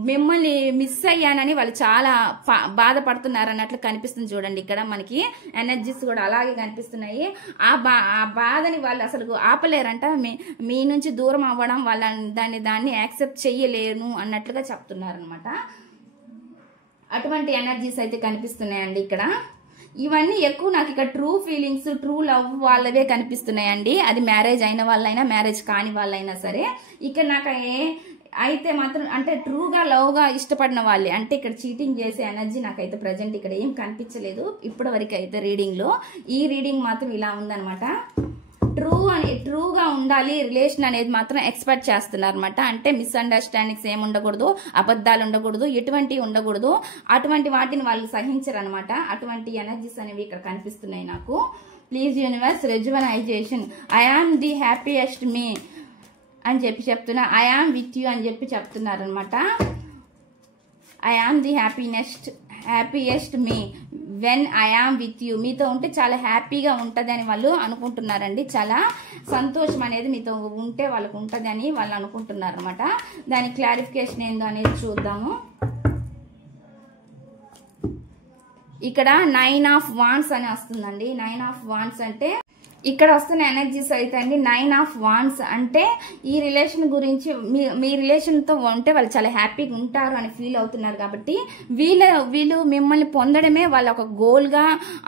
మిమ్మల్ని మిస్ అయ్యానని వాళ్ళు చాలా బాధపడుతున్నారు అన్నట్లు కనిపిస్తుంది చూడండి. ఇక్కడ మనకి ఎనర్జీస్ కూడా అలాగే కనిపిస్తున్నాయి. ఆ బాధని వాళ్ళు అసలు ఆపలేరంట. మీ నుంచి దూరం అవ్వడం వాళ్ళ దాన్ని యాక్సెప్ట్ చెయ్యలేను అన్నట్లుగా చెప్తున్నారు అనమాట. అటువంటి ఎనర్జీస్ అయితే కనిపిస్తున్నాయండి ఇక్కడ. ఇవన్నీ ఎక్కువ నాకు ఇక్కడ ట్రూ ఫీలింగ్స్, ట్రూ లవ్ వాళ్ళవే కనిపిస్తున్నాయండి. అది మ్యారేజ్ అయిన వాళ్ళైనా మ్యారేజ్ కాని వాళ్ళైనా సరే. ఇక్కడ నాకు అయితే మాత్రం అంటే ట్రూగా లవ్గా ఇష్టపడిన వాళ్ళే. అంటే ఇక్కడ చీటింగ్ చేసే ఎనర్జీ నాకైతే ప్రజెంట్ ఇక్కడ ఏం కనిపించలేదు ఇప్పటి వరకు అయితే రీడింగ్లో. ఈ రీడింగ్ మాత్రం ఇలా ఉందనమాట. ట్రూగా ఉండాలి రిలేషన్ అనేది మాత్రం ఎక్స్పెక్ట్ చేస్తున్నారు అనమాట. అంటే మిస్అండర్స్టాండింగ్స్ ఏమి ఉండకూడదు, అబద్ధాలు ఉండకూడదు, ఎటువంటివి ఉండకూడదు. అటువంటి వాటిని వాళ్ళు సహించరు అనమాట. అటువంటి ఎనర్జీస్ అనేవి ఇక్కడ కనిపిస్తున్నాయి నాకు. Please universe rejuvenation, I am the happiest me అని చెప్పి చెప్తున్నా. ఐ ఆమ్ విత్ యూ అని చెప్పి చెప్తున్నారు అనమాట. I am the happiest me when I am with you. మీతో ఉంటే చాలా హ్యాపీగా ఉంటుంది అని వాళ్ళు అనుకుంటున్నారండి. చాలా సంతోషం అనేది మీతో ఉంటే వాళ్ళకు ఉంటుంది అని వాళ్ళు అనుకుంటున్నారు అనమాట. దాని క్లారిఫికేషన్ ఏందో అనేది చూద్దాము. ఇక్కడ 9 ఆఫ్ వాండ్స్ అని వస్తుందండి. 9 ఆఫ్ వాండ్స్ అంటే ఇక్కడ వస్తున్న ఎనర్జీస్ అయితే అండి 9 ఆఫ్ వాండ్స్ అంటే ఈ రిలేషన్ గురించి మీ రిలేషన్తో ఉంటే వాళ్ళు చాలా హ్యాపీగా ఉంటారు అని ఫీల్ అవుతున్నారు. కాబట్టి వీళ్ళు మిమ్మల్ని పొందడమే వాళ్ళ ఒక గోల్గా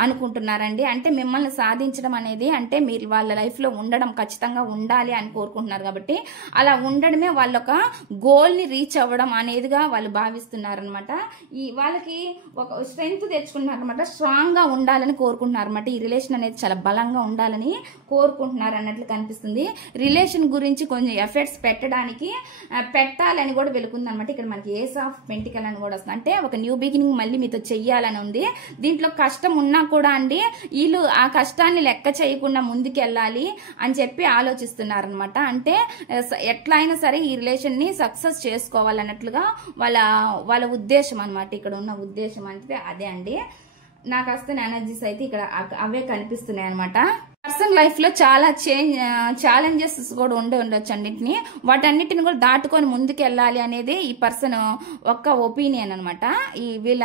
అనుకుంటున్నారండి. అంటే మిమ్మల్ని సాధించడం అనేది అంటే మీరు వాళ్ళ లైఫ్లో ఉండడం ఖచ్చితంగా ఉండాలి అని కోరుకుంటున్నారు. కాబట్టి అలా ఉండడమే వాళ్ళ ఒక గోల్ని రీచ్ అవ్వడం అనేదిగా వాళ్ళు భావిస్తున్నారనమాట. వాళ్ళకి ఒక స్ట్రెంగ్త్ తెచ్చుకుంటున్నారు అనమాట. స్ట్రాంగ్గా ఉండాలని కోరుకుంటున్నారు అనమాట. ఈ రిలేషన్ అనేది చాలా బలంగా ఉండాలని కోరుకుంటున్నారు అన్నట్లు కనిపిస్తుంది. రిలేషన్ గురించి కొంచెం ఎఫర్ట్స్ పెట్టాలని కూడా వెలుకుంది అనమాట. ఇక్కడ మనకి ఏస్ ఆఫ్ పెంటికల్ అని కూడా వస్తుంది. అంటే ఒక న్యూ బిగినింగ్ మళ్ళీ మీతో చెయ్యాలని ఉంది. దీంట్లో కష్టం ఉన్నా కూడా అండి వీళ్ళు ఆ కష్టాన్ని లెక్క చేయకుండా ముందుకెళ్ళాలి అని చెప్పి ఆలోచిస్తున్నారు అనమాట. అంటే ఎట్లా అయినా సరే ఈ రిలేషన్ ని సక్సెస్ చేసుకోవాలన్నట్లుగా వాళ్ళ ఉద్దేశం అనమాట. ఇక్కడ ఉన్న ఉద్దేశం అంటే అదే అండి. నాకు వస్తున్న ఎనర్జీస్ అయితే ఇక్కడ అవే కనిపిస్తున్నాయి అనమాట. పర్సనల్ లైఫ్ లో చాలా ఛాలెంజెస్ కూడా ఉండొచ్చు అన్నింటినీ. వాటన్నిటిని కూడా దాటుకొని ముందుకు వెళ్ళాలి అనేది ఈ పర్సన్ ఒక్క ఒపీనియన్ అనమాట. వీళ్ళ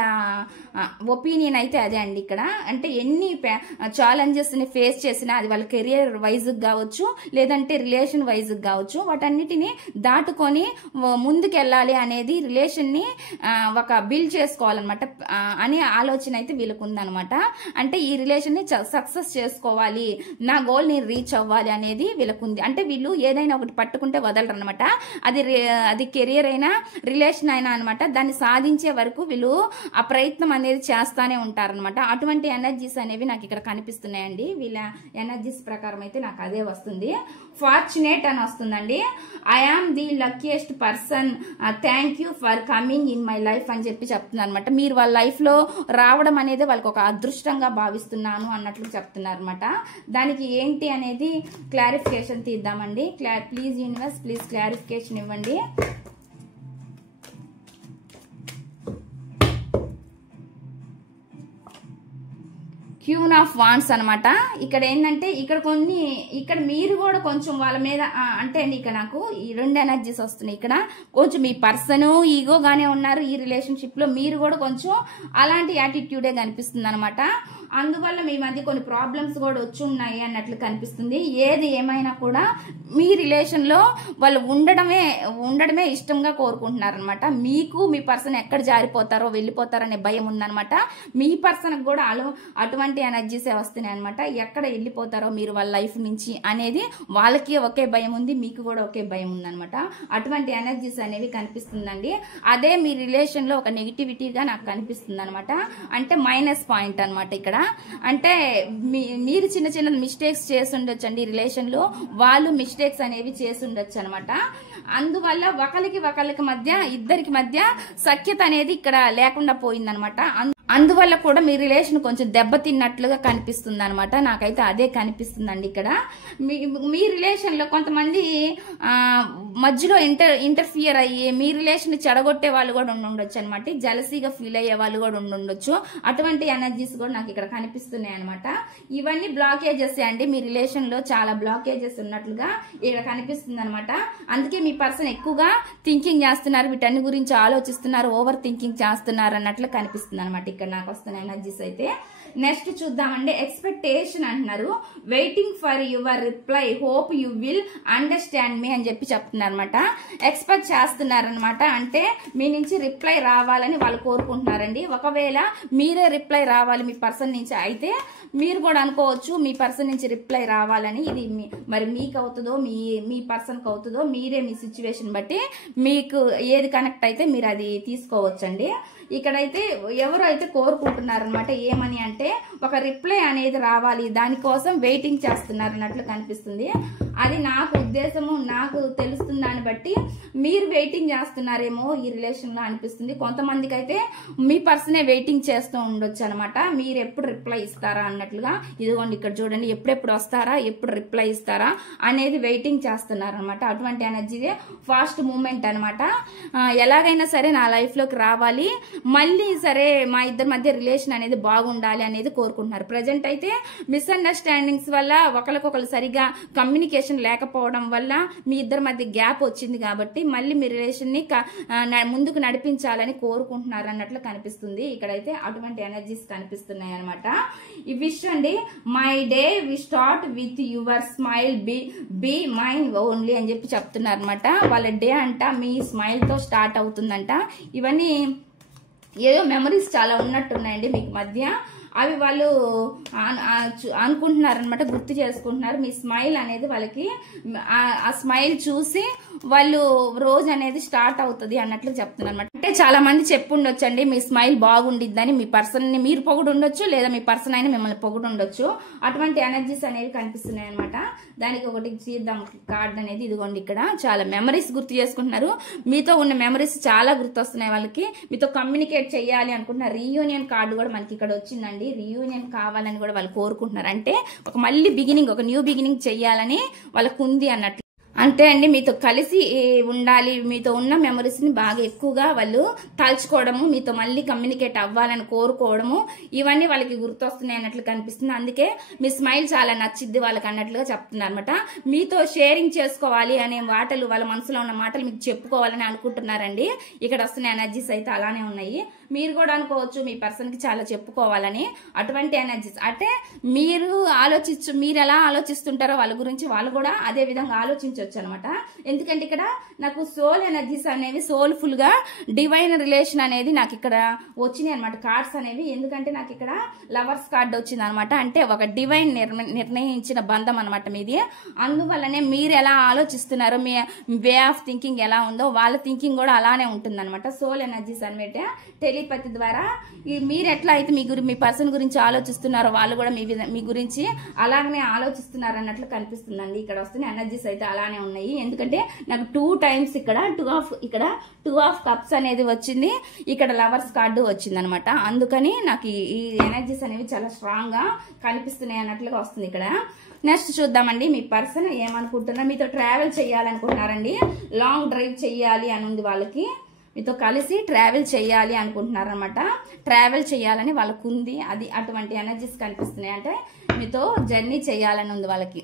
ఒపీనియన్ అయితే అదే అండి. ఇక్కడ అంటే ఎన్ని ఛాలెంజెస్ ని ఫేస్ చేసినా అది వాళ్ళ కెరియర్ వైజ్ కావచ్చు లేదంటే రిలేషన్ వైజ్ కావచ్చు వాటన్నిటిని దాటుకొని ముందుకెళ్ళాలి అనేది రిలేషన్ ని ఒక బిల్డ్ చేసుకోవాలన్నమాట అనే ఆలోచన అయితే వీళ్ళకు ఉందన్నమాట. అంటే ఈ రిలేషన్ ని సక్సెస్ చేసుకోవాలి, నా గోల్ ని రీచ్ అవ్వాలి అనేది వీళ్ళకు ఉంది. అంటే వీళ్ళు ఏదైనా ఒకటి పట్టుకుంటే వదలరు అనమాట. అది కెరియర్ అయినా రిలేషన్ అయినా అనమాట. దాన్ని సాధించే వరకు వీళ్ళు ఆ ప్రయత్నం అనేది చేస్తానే ఉంటారనమాట. అటువంటి ఎనర్జీస్ అనేవి నాకు ఇక్కడ కనిపిస్తున్నాయండి. వీళ్ళ ఎనర్జీస్ ప్రకారం అయితే నాకు అదే వస్తుంది. ఫార్చునేట్ అని వస్తుందండి. I am the luckiest person, thank you for coming in my life అని చెప్పి చెప్తున్నారు అనమాట. మీరు వాళ్ళ లైఫ్ లో రావడం అనేది వాళ్ళకి ఒక అదృష్టంగా భావిస్తున్నాను అన్నట్లు చెప్తున్నారు అనమాట. దానికి ఏంటి అనేది క్లారిఫికేషన్ తీద్దామండి. ప్లీజ్ యూనివర్స్ ప్లీజ్ క్లారిఫికేషన్ ఇవ్వండి. క్యూన్ ఆఫ్ వాండ్స్ అనమాట. ఇక్కడ ఏంటంటే ఇక్కడ మీరు కూడా కొంచెం వాళ్ళ మీద అంటే అండి ఇక్కడ నాకు ఈ 2 ఎనర్జీస్ వస్తున్నాయి. ఇక్కడ కొంచెం మీ పర్సన్ ఈగోగానే ఉన్నారు. ఈ రిలేషన్షిప్ లో మీరు కూడా కొంచెం అలాంటి యాటిట్యూడే కనిపిస్తుంది అనమాట. అందువల్ల మీ మధ్య కొన్ని ప్రాబ్లమ్స్ కూడా వచ్చి ఉన్నాయి అన్నట్లు కనిపిస్తుంది. ఏది ఏమైనా కూడా మీ రిలేషన్ లో వాళ్ళు ఉండడమే ఇష్టంగా కోరుకుంటున్నారనమాట. మీకు మీ పర్సన్ ఎక్కడ జారిపోతారో వెళ్ళిపోతారనే భయం ఉందనమాట. మీ పర్సన్ కూడా అటువంటి ఎనర్జీసే వస్తున్నాయి అనమాట. ఎక్కడ వెళ్ళిపోతారో మీరు వాళ్ళ లైఫ్ నుంచి అనేది వాళ్ళకి ఒకే భయం ఉంది, మీకు కూడా ఒకే భయం ఉందనమాట. అటువంటి ఎనర్జీస్ అనేవి కనిపిస్తుందండి. అదే మీ రిలేషన్ లో ఒక నెగిటివిటీగా నాకు కనిపిస్తుంది అనమాట. అంటే మైనస్ పాయింట్ అనమాట. ఇక్కడ అంటే మీరు చిన్న చిన్న మిస్టేక్స్ చేసి ఉండొచ్చు అండి రిలేషన్ లో, వాళ్ళు మిస్టేక్స్ అనేవి చేసి ఉండొచ్చు అనమాట. అందువల్ల ఒకరికి మధ్య ఇద్దరికి మధ్య సఖ్యత అనేది ఇక్కడ లేకుండా పోయిందనమాట. అందువల్ల కూడా మీ రిలేషన్ కొంచెం దెబ్బతిన్నట్లుగా కనిపిస్తుంది అనమాట. నాకైతే అదే కనిపిస్తుందండి. ఇక్కడ మీ రిలేషన్ లో కొంతమంది మధ్యలో ఇంటర్ఫియర్ అయ్యి మీ రిలేషన్ చెడగొట్టే వాళ్ళు కూడా ఉండొచ్చు అనమాట. జలసీగా ఫీల్ అయ్యే వాళ్ళు కూడా ఉండొచ్చు. అటువంటి ఎనర్జీస్ కూడా నాకు ఇక్కడ కనిపిస్తున్నాయి అనమాట. ఇవన్నీ బ్లాకేజెస్ అండి. మీ రిలేషన్ లో చాలా బ్లాకేజెస్ ఉన్నట్లుగా ఇక్కడ కనిపిస్తుంది అనమాట. అందుకే మీ పర్సన్ ఎక్కువగా థింకింగ్ చేస్తున్నారు, వీటన్ని గురించి ఆలోచిస్తున్నారు, ఓవర్ థింకింగ్ చేస్తున్నారు అన్నట్లు కనిపిస్తుంది అనమాట. ఇక్కడ నాకు వస్తున్న ఎనర్జీస్ అయితే నెక్స్ట్ చూద్దామండి. ఎక్స్పెక్టేషన్ అంటున్నారు. Waiting for your reply, hope you will understand me అని చెప్పి చెప్తున్నారు అనమాట. ఎక్స్పెక్ట్ చేస్తున్నారనమాట. అంటే మీ నుంచి రిప్లై రావాలని వాళ్ళు కోరుకుంటున్నారండి. ఒకవేళ మీరే రిప్లై రావాలి మీ పర్సన్ నుంచి అయితే మీరు కూడా అనుకోవచ్చు మీ పర్సన్ నుంచి రిప్లై రావాలని. ఇది మరి మీకు అవుతుందో మీ పర్సన్కి అవుతుందో మీరే మీ సిచ్యువేషన్ బట్టి మీకు ఏది కనెక్ట్ అయితే మీరు అది తీసుకోవచ్చండి. ఇక్కడైతే ఎవరు అయితే కోరుకుంటున్నారు అనమాట, ఏమని అంటే ఒక రిప్లై అనేది రావాలి, దానికోసం వెయిటింగ్ చేస్తున్నారు అన్నట్లు కనిపిస్తుంది. అది నాకు ఉద్దేశము, నాకు తెలుస్తున్న దాన్ని బట్టి మీరు వెయిటింగ్ చేస్తున్నారేమో ఈ రిలేషన్ లో అనిపిస్తుంది. కొంతమందికి అయితే మీ పర్సనే వెయిటింగ్ చేస్తూ ఉండొచ్చు అనమాట, మీరు ఎప్పుడు రిప్లై ఇస్తారా అన్నట్లుగా. ఇదిగోండి ఇక్కడ చూడండి, ఎప్పుడెప్పుడు వస్తారా, ఎప్పుడు రిప్లై ఇస్తారా అనేది వెయిటింగ్ చేస్తున్నారు అనమాట. అటువంటి ఎనర్జీదే ఫాస్ట్ మూమెంట్ అనమాట. ఎలాగైనా సరే నా లైఫ్ లోకి రావాలి, మళ్ళీ సరే మా ఇద్దరి మధ్య రిలేషన్ అనేది బాగుండాలి అనేది కోరుకుంటున్నారు. ప్రజెంట్ అయితే మిస్అండర్స్టాండింగ్స్ వల్ల ఒకరికొకరు సరిగా కమ్యూనికేషన్ లేకపోవడం వల్ల మీ ఇద్దరి మధ్య గ్యాప్ వచ్చింది కాబట్టి మళ్ళీ మీ రిలేషన్ ని ముందుకు నడిపించాలని కోరుకుంటున్నారు అన్నట్లు కనిపిస్తుంది. ఇక్కడైతే అటువంటి ఎనర్జీస్ కనిపిస్తున్నాయి అనమాట. ఈ విష్ అండి, my day we start with your smile, be mine only అని చెప్పి చెప్తున్నారు అనమాట. వాళ్ళ డే అంట మీ స్మైల్ తో స్టార్ట్ అవుతుందంట. ఇవన్నీ ఏదో మెమరీస్ చాలా ఉన్నట్టున్నాయండి మీకు మధ్య, అవి వాళ్ళు అనుకుంటున్నారు అనమాట, గుర్తు చేసుకుంటున్నారు. మీ స్మైల్ అనేది వాళ్ళకి, ఆ స్మైల్ చూసి వాళ్ళు రోజు అనేది స్టార్ట్ అవుతుంది అన్నట్లు చెప్తున్నారు అనమాట. అంటే చాలా మంది చెప్పుండొచ్చండి మీ స్మైల్ బాగుండిద్దని, మీ పర్సన్ ని మీరు పొగుడు ఉండొచ్చు, లేదా మీ పర్సన్ అయినా మిమ్మల్ని పొగుడు ఉండొచ్చు. అటువంటి ఎనర్జీస్ అనేవి కనిపిస్తున్నాయి అనమాట. దానికి ఒకటి తీద్దాం కార్డ్ అనేది, ఇదిగోండి ఇక్కడ చాలా మెమరీస్ గుర్తు చేసుకుంటున్నారు. మీతో ఉన్న మెమరీస్ చాలా గుర్తొస్తున్నాయి వాళ్ళకి, మీతో కమ్యూనికేట్ చేయాలి అనుకుంటున్నారు. రీయూనియన్ కార్డు కూడా మనకి ఇక్కడ వచ్చిందండి. రీయూనియన్ కావాలని కూడా వాళ్ళు కోరుకుంటున్నారు. అంటే ఒక మళ్ళీ బిగినింగ్, ఒక న్యూ బిగినింగ్ చెయ్యాలని వాళ్ళకు ఉంది అన్నట్లు. అంతే అండి, మీతో కలిసి ఉండాలి, మీతో ఉన్న మెమరీస్ ని బాగా ఎక్కువగా వాళ్ళు తలుచుకోవడము, మీతో మళ్ళీ కమ్యూనికేట్ అవ్వాలని కోరుకోవడము, ఇవన్నీ వాళ్ళకి గుర్తొస్తున్నాయి అన్నట్లు కనిపిస్తుంది. అందుకే మీ స్మైల్ చాలా నచ్చిద్ది వాళ్ళకి అన్నట్లుగా చెప్తున్నారు అనమాట. మీతో షేరింగ్ చేసుకోవాలి అనే మాటలు, వాళ్ళ మనసులో ఉన్న మాటలు మీకు చెప్పుకోవాలని అనుకుంటున్నారండి. ఇక్కడ వస్తున్న ఎనర్జీస్ అయితే అలానే ఉన్నాయి. మీరు కూడా అనుకోవచ్చు మీ పర్సన్ కి చాలా చెప్పుకోవాలని. అటువంటి ఎనర్జీస్ అంటే మీరు ఎలా ఆలోచిస్తుంటారో వాళ్ళ గురించి వాళ్ళు కూడా అదే విధంగా ఆలోచించవచ్చు అనమాట. ఎందుకంటే ఇక్కడ నాకు సోల్ ఎనర్జీస్ అనేవి, సోల్ఫుల్ గా డివైన్ రిలేషన్ అనేది నాకు ఇక్కడ వచ్చినాయి అనమాట కార్డ్స్ అనేవి. ఎందుకంటే నాకు ఇక్కడ లవర్స్ కార్డ్ వచ్చింది అనమాట. అంటే ఒక డివైన్ నిర్ణయించిన బంధం అనమాట మీది. అందువల్లనే మీరు ఎలా ఆలోచిస్తున్నారో, మీ వే ఆఫ్ థింకింగ్ ఎలా ఉందో వాళ్ళ థింకింగ్ కూడా అలానే ఉంటుంది అనమాట. సోల్ ఎనర్జీస్ అనమాట టెలిపతి ద్వారా మీరు ఎట్లా అయితే మీ పర్సన్ గురించి ఆలోచిస్తున్నారో వాళ్ళు కూడా మీ గురించి అలాగనే ఆలోచిస్తున్నారు అన్నట్లు కనిపిస్తుందండి. ఇక్కడ వస్తున్న ఎనర్జీస్ అయితే అలానే ఉన్నాయి. ఎందుకంటే నాకు 2 times ఇక్కడ 2 of cups అనేది వచ్చింది, ఇక్కడ లవర్స్ కార్డు వచ్చింది అనమాట. అందుకని నాకు ఈ ఎనర్జీస్ అనేవి చాలా స్ట్రాంగ్ గా కనిపిస్తున్నాయి అన్నట్లుగా వస్తుంది ఇక్కడ. నెక్స్ట్ చూద్దామండి, మీ పర్సన్ ఏమనుకుంటున్నారు. మీతో ట్రావెల్ చేయాలనుకుంటున్నారండి, లాంగ్ డ్రైవ్ చెయ్యాలి అని ఉంది వాళ్ళకి. మీతో కలిసి ట్రావెల్ చేయాలి అనుకుంటున్నారు అనమాట. ట్రావెల్ చేయాలని వాళ్ళకు ఉంది, అది అటువంటి ఎనర్జీస్ కనిపిస్తున్నాయి. అంటే మీతో జర్నీ చేయాలని ఉంది వాళ్ళకి.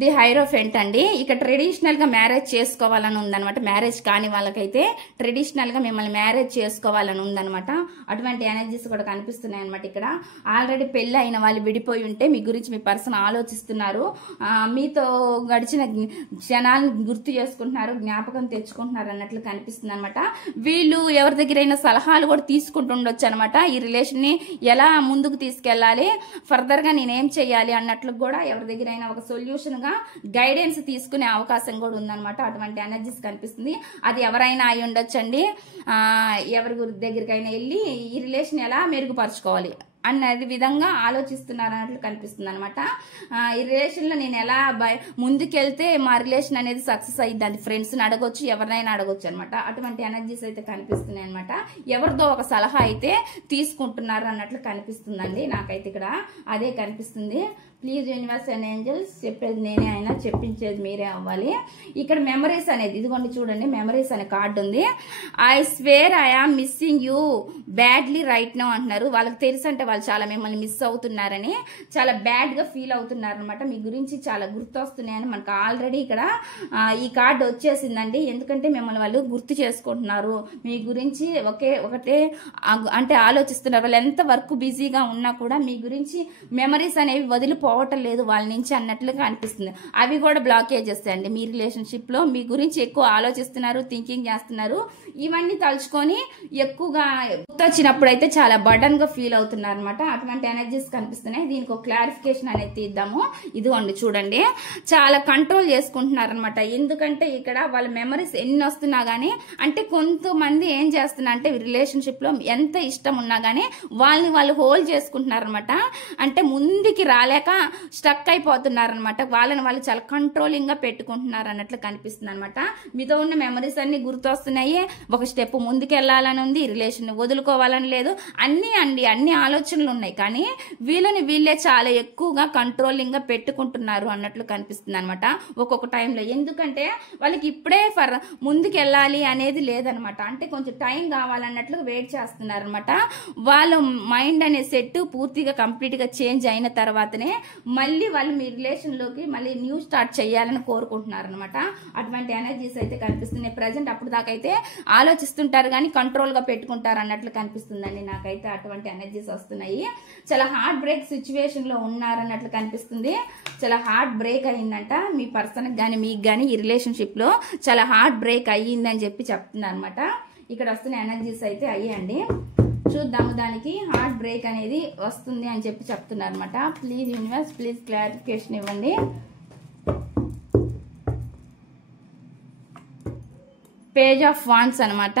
ది హైరోఫెంట్ అండి, ఇక్కడ ట్రెడిషనల్ గా మ్యారేజ్ చేసుకోవాలని ఉందనమాట. మ్యారేజ్ కాని వాళ్ళకైతే ట్రెడిషనల్ గా మిమ్మల్ని మ్యారేజ్ చేసుకోవాలని ఉందనమాట. అటువంటి ఎనర్జీస్ కూడా కనిపిస్తున్నాయి అనమాట. ఇక్కడ ఆల్రెడీ పెళ్లి అయిన వాళ్ళు విడిపోయి ఉంటే మీ గురించి మీ పర్సన్ ఆలోచిస్తున్నారు, మీతో గడిచిన క్షణాలను గుర్తు చేసుకుంటున్నారు, జ్ఞాపకం తెచ్చుకుంటున్నారు అన్నట్లు కనిపిస్తుంది అనమాట. వీళ్ళు ఎవరి దగ్గరైనా సలహాలు కూడా తీసుకుంటుండొచ్చు అనమాట. ఈ రిలేషన్ ని ఎలా ముందుకు తీసుకెళ్లాలి, ఫర్దర్ గా నేనేం చెయ్యాలి అన్నట్లు కూడా ఎవరి దగ్గరైనా ఒక సొల్యూషన్ గైడెన్స్ తీసుకునే అవకాశం కూడా ఉందన్నమాట. అటువంటి ఎనర్జీస్ కనిపిస్తుంది. అది ఎవరైనా అయి ఉండొచ్చండి. ఎవరి దగ్గరికైనా వెళ్ళి ఈ రిలేషన్ ఎలా మెరుగుపరచుకోవాలి అన్నది విధంగా ఆలోచిస్తున్నారు అన్నట్లు కనిపిస్తుంది అనమాట. ఈ రిలేషన్ లో నేను ఎలా ముందుకెళ్తే మా రిలేషన్ అనేది సక్సెస్ అయ్యింది, అది ఫ్రెండ్స్ ని అడగొచ్చు, ఎవరినైనా అడగొచ్చు అనమాట. అటువంటి ఎనర్జీస్ అయితే కనిపిస్తున్నాయి అనమాట. ఎవరిదో ఒక సలహా అయితే తీసుకుంటున్నారు అన్నట్లు కనిపిస్తుందండి. నాకైతే ఇక్కడ అదే కనిపిస్తుంది. ప్లీజ్ యూనివర్స్ అండ్ ఏంజల్స్, చెప్పేది నేనే అయినా చెప్పించేది మీరే అవ్వాలి. ఇక్కడ మెమరీస్ అనేది ఇదిగోండి చూడండి, మెమరీస్ అనే కార్డు ఉంది. I swear I am missing you badly right now అంటున్నారు. వాళ్ళకి తెలుసు అంటే వాళ్ళు చాలా మిమ్మల్ని మిస్ అవుతున్నారని, చాలా బ్యాడ్ గా ఫీల్ అవుతున్నారు అనమాట. మీ గురించి చాలా గుర్తొస్తున్నాయని మనకు ఆల్రెడీ ఇక్కడ ఈ కార్డు వచ్చేసిందండి. ఎందుకంటే మిమ్మల్ని వాళ్ళు గుర్తు చేసుకుంటున్నారు, మీ గురించి ఒకటే అంటే ఆలోచిస్తున్నారు. వాళ్ళు ఎంత వర్క్ బిజీగా ఉన్నా కూడా మీ గురించి మెమరీస్ అనేవి వదిలిపో పోవటం లేదు వాళ్ళ నుంచి అన్నట్లుగా అనిపిస్తుంది. అవి కూడా బ్లాకేజెస్ అండి. మీ రిలేషన్షిప్లో మీ గురించి ఎక్కువ ఆలోచిస్తున్నారు, థింకింగ్ చేస్తున్నారు. ఇవన్నీ తలుచుకొని ఎక్కువగా గుర్తొచ్చినప్పుడు అయితే చాలా బర్డన్ గా ఫీల్ అవుతున్నారు అనమాట. అటువంటి ఎనర్జీస్ కనిపిస్తున్నాయి. దీనికి ఒక క్లారిఫికేషన్ అనేది తీద్దాము. ఇదిగోండి చూడండి, చాలా కంట్రోల్ చేసుకుంటున్నారు అనమాట. ఎందుకంటే ఇక్కడ వాళ్ళ మెమరీస్ ఎన్ని వస్తున్నా గానీ, అంటే కొంతమంది ఏం చేస్తున్నా అంటే రిలేషన్షిప్ లో ఎంత ఇష్టం ఉన్నా గానీ వాళ్ళని వాళ్ళు హోల్డ్ చేసుకుంటున్నారు అనమాట. అంటే ముందుకి రాలేక స్టక్ అయిపోతున్నారు అనమాట. వాళ్ళని వాళ్ళు చాలా కంట్రోలింగ్ గా పెట్టుకుంటున్నారు అన్నట్లు కనిపిస్తుంది అనమాట. మీతో ఉన్న మెమరీస్ అన్ని గుర్తొస్తున్నాయి. ఒక స్టెప్ ముందుకు వెళ్ళాలని ఉంది, రిలేషన్ వదులుకోవాలని లేదు, అన్ని ఆలోచనలు ఉన్నాయి. కానీ వీళ్ళని వీళ్ళే చాలా ఎక్కువగా కంట్రోలింగ్ గా పెట్టుకుంటున్నారు అన్నట్లు కనిపిస్తుంది అనమాట ఒక్కొక్క టైంలో. ఎందుకంటే వాళ్ళకి ఇప్పుడే ముందుకు వెళ్ళాలి అనేది లేదనమాట. అంటే కొంచెం టైం కావాలన్నట్లు వెయిట్ చేస్తున్నారు అనమాట. వాళ్ళ మైండ్ అనే సెట్ పూర్తిగా కంప్లీట్ గా చేంజ్ అయిన తర్వాతనే మళ్ళీ వాళ్ళు మీ రిలేషన్ లోకి మళ్ళీ న్యూ స్టార్ట్ చేయాలని కోరుకుంటున్నారు అనమాట. అటువంటి ఎనర్జీస్ అయితే కనిపిస్తున్నాయి ప్రజెంట్. అప్పుడు దాకా అయితే ఆలోచిస్తుంటారు కానీ కంట్రోల్ గా పెట్టుకుంటారు అన్నట్లు కనిపిస్తుందండి నాకైతే. అటువంటి ఎనర్జీస్ వస్తున్నాయి. చాలా హార్ట్ బ్రేక్ సిచ్యువేషన్ లో ఉన్నారన్నట్లు కనిపిస్తుంది. చాలా హార్ట్ బ్రేక్ అయ్యిందంట మీ పర్సన్ గానీ మీకు గానీ. ఈ రిలేషన్షిప్ లో చాలా హార్ట్ బ్రేక్ అయ్యిందని చెప్పి చెప్తున్నారు అనమాట. ఇక్కడ వస్తున్న ఎనర్జీస్ అయితే అయ్యండి. చూద్దాము దానికి హార్ట్ బ్రేక్ అనేది వస్తుంది అని చెప్పి చెప్తున్నారు అనమాట. ప్లీజ్ యూనివర్స్, ప్లీజ్ క్లారిఫికేషన్ ఇవ్వండి. పేజ్ ఆఫ్ వాండ్స్ అనమాట.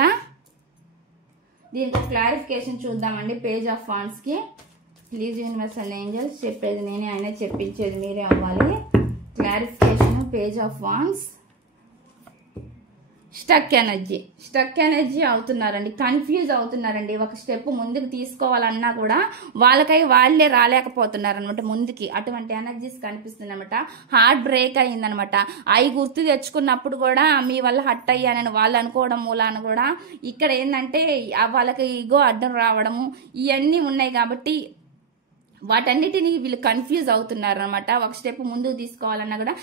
దీనికి క్లారిఫికేషన్ చూద్దామండి. పేజ్ ఆఫ్ వాండ్స్ కి ప్లీజ్ యూనివర్స్ అండ్ ఏంజల్స్, చెప్పేది నేనే, ఆయన చెప్పించేది మీరే అవ్వాలి. Clarification page of wands. Stuck energy అవుతున్నారండి, కన్ఫ్యూజ్ అవుతున్నారండి. ఒక స్టెప్ ముందుకు తీసుకోవాలన్నా కూడా వాళ్ళకై వాళ్ళే రాలేకపోతున్నారు అనమాట ముందుకి. అటువంటి ఎనర్జీస్ కనిపిస్తుంది అనమాట. హార్ట్ బ్రేక్ అయ్యిందనమాట. అవి గుర్తు తెచ్చుకున్నప్పుడు కూడా మీ వల్ల హట్ అయ్యానని వాళ్ళు అనుకోవడం మూలాన కూడా ఇక్కడ ఏంటంటే వాళ్ళకి ఈగో అడ్డం రావడము ఇవన్నీ ఉన్నాయి. కాబట్టి వాటన్నిటిని వీళ్ళు కన్ఫ్యూజ్ అవుతున్నారు అనమాట. ఒక స్టెప్ ముందుకు తీసుకోవాలన్నా కూడా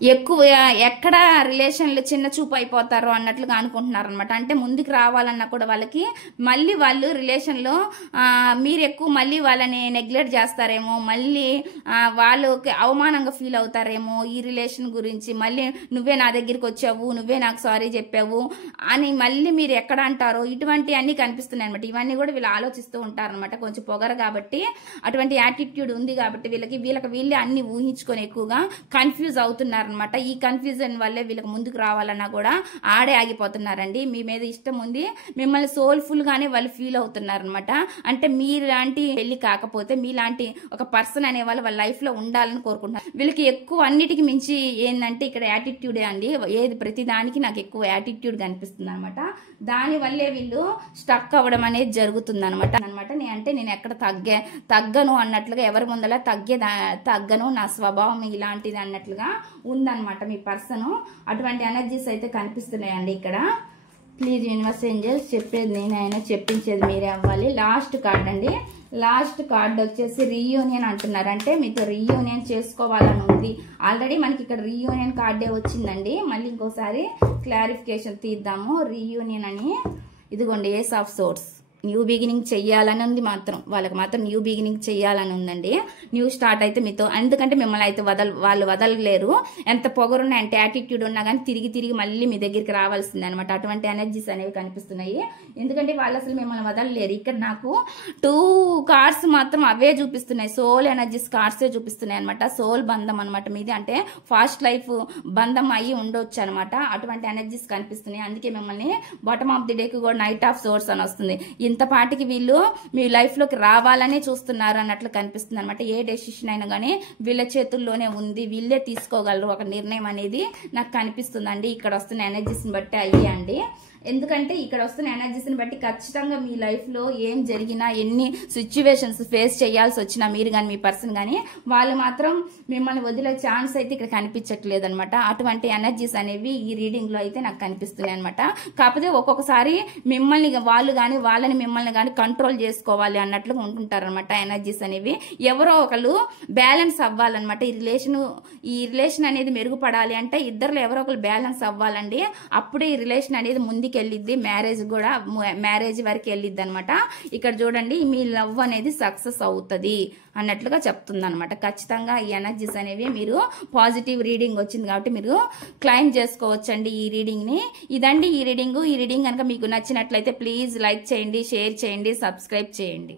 ఎక్కువ ఎక్కడ రిలేషన్లు చిన్న చూపు అయిపోతారో అన్నట్లుగా అనుకుంటున్నారు అనమాట. అంటే ముందుకు రావాలన్నా కూడా వాళ్ళకి మళ్ళీ వాళ్ళు రిలేషన్లో మీరు ఎక్కువ మళ్ళీ వాళ్ళని నెగ్లెక్ట్ చేస్తారేమో, మళ్ళీ వాళ్ళు అవమానంగా ఫీల్ అవుతారేమో ఈ రిలేషన్ గురించి. మళ్ళీ నువ్వే నా దగ్గరికి వచ్చావు, నువ్వే నాకు సారీ చెప్పావు అని మళ్ళీ మీరు ఎక్కడ అంటారో ఇటువంటి అన్ని కనిపిస్తున్నాయి అనమాట. ఇవన్నీ కూడా వీళ్ళు ఆలోచిస్తూ ఉంటారనమాట. కొంచెం పొగరు కాబట్టి అటువంటి యాటిట్యూడ్ ఉంది కాబట్టి వీళ్ళే అన్ని ఊహించుకొని ఎక్కువగా కన్ఫ్యూజ్ అవుతున్నారు అనమాట. ఈ కన్ఫ్యూజన్ వల్లే వీళ్ళకి ముందుకు రావాలన్నా కూడా ఆడే ఆగిపోతున్నారండి. మీ మీద ఇష్టం ఉంది, మిమ్మల్ని సోల్ఫుల్ గానే వాళ్ళు ఫీల్ అవుతున్నారు అనమాట. అంటే మీలాంటి పెళ్లి కాకపోతే మీలాంటి ఒక పర్సన్ అనే వాళ్ళ లైఫ్ లో ఉండాలని కోరుకుంటున్నారు. వీళ్ళకి ఎక్కువ అన్నిటికి మించి ఏంటంటే ఇక్కడ యాటిట్యూడే అండి. ఏది ప్రతి దానికి నాకు ఎక్కువ యాటిట్యూడ్ కనిపిస్తుంది అనమాట. దాని వల్లే వీళ్ళు స్టక్ అవ్వడం అనేది జరుగుతుంది అనమాట. నేను ఎక్కడ తగ్గను అన్నట్లుగా, ఎవరి ముందల తగ్గను, నా స్వభావం ఇలాంటిది అన్నట్లుగా ఉందన్నమాట మీ పర్సన్. అటువంటి ఎనర్జీస్ అయితే కనిపిస్తున్నాయండి ఇక్కడ. ప్లీజ్ యూనివర్స్ ఏంజల్స్, చెప్పేది నేను, ఆయన చెప్పించేది మీరే అవ్వాలి. లాస్ట్ కార్డ్ అండి. లాస్ట్ కార్డ్ వచ్చేసి రీయూనియన్ అంటున్నారు. అంటే మీతో రీయూనియన్ చేసుకోవాలని ఉంది. ఆల్రెడీ మనకి ఇక్కడ రీయూనియన్ కార్డే వచ్చిందండి. మళ్ళీ ఇంకోసారి క్లారిఫికేషన్ తీద్దాము. రీయూనియన్ అని ఇదిగోండి, ace of source. New beginning చెయ్యాలని ఉంది. వాళ్ళకి మాత్రం న్యూ బిగినింగ్ చెయ్యాలని ఉందండి. న్యూ స్టార్ట్ అయితే మీతో. ఎందుకంటే మిమ్మల్ని అయితే వాళ్ళు వదలలేరు. ఎంత పొగరున్నా, ఎంత యాటిట్యూడ్ ఉన్నా కానీ తిరిగి మళ్ళీ మీ దగ్గరికి రావాల్సిందే అనమాట. అటువంటి ఎనర్జీస్ అనేవి కనిపిస్తున్నాయి. ఎందుకంటే వాళ్ళు అసలు మిమ్మల్ని వదలలేరు. ఇక్కడ నాకు 2 కార్డ్స్ మాత్రం అవే చూపిస్తున్నాయి. సోల్ ఎనర్జీస్ కార్డ్సే చూపిస్తున్నాయి అనమాట. సోల్ బంధం అనమాట మీది. అంటే ఫాస్ట్ లైఫ్ బంధం అయ్యి ఉండొచ్చు అనమాట. అటువంటి ఎనర్జీస్ కనిపిస్తున్నాయి. అందుకే మిమ్మల్ని బాటమ్ ఆఫ్ ది డేకి కూడా నైట్ ఆఫ్ సోర్స్ అని వస్తుంది. ఇంత పాటికి వీళ్ళు మీ లైఫ్ లోకి రావాలనే చూస్తున్నారు అన్నట్లు కనిపిస్తుంది అనమాట. ఏ డెసిషన్ అయినా కానీ వీళ్ళ చేతుల్లోనే ఉంది. వీళ్ళే తీసుకోగలరు ఒక నిర్ణయం అనేది నాకు కనిపిస్తుందండి. ఇక్కడ వస్తున్న ఎనర్జీస్ ని బట్టి అయ్యండి. ఎందుకంటే ఇక్కడ వస్తున్న ఎనర్జీస్ని బట్టి ఖచ్చితంగా మీ లైఫ్లో ఏం జరిగినా, ఎన్ని సిచ్యువేషన్స్ ఫేస్ చేయాల్సి వచ్చినా మీరు కానీ మీ పర్సన్ కానీ వాళ్ళు మాత్రం మిమ్మల్ని వదిలే ఛాన్స్ అయితే ఇక్కడ కనిపించట్లేదు అనమాట. అటువంటి ఎనర్జీస్ అనేవి ఈ రీడింగ్లో అయితే నాకు కనిపిస్తున్నాయి అనమాట. కాకపోతే ఒక్కొక్కసారి వాళ్ళని మిమ్మల్ని కానీ కంట్రోల్ చేసుకోవాలి అన్నట్లుగా ఉంటుంటారనమాట ఎనర్జీస్ అనేవి. ఎవరో ఒకళ్ళు బ్యాలెన్స్ అవ్వాలన్నమాట. ఈ రిలేషన్ అనేది మెరుగుపడాలి అంటే ఇద్దరులో ఎవరో ఒకరు బ్యాలెన్స్ అవ్వాలండి. అప్పుడే ఈ రిలేషన్ అనేది ముందుకు వెళ్ళిద్ది, మ్యారేజ్ వరకు వెళ్ళిద్ది అనమాట. ఇక్కడ చూడండి మీ లవ్ అనేది సక్సెస్ అవుతుంది అన్నట్లుగా చెప్తుంది అనమాట. ఖచ్చితంగా ఈ ఎనర్జీస్ అనేవి మీరు పాజిటివ్ రీడింగ్ వచ్చింది కాబట్టి మీరు క్లైమ్ చేసుకోవచ్చండి ఈ రీడింగ్ని. ఇదండి ఈ రీడింగ్ కనుక మీకు నచ్చినట్లయితే ప్లీజ్ లైక్ చేయండి, షేర్ చేయండి, సబ్స్క్రైబ్ చేయండి.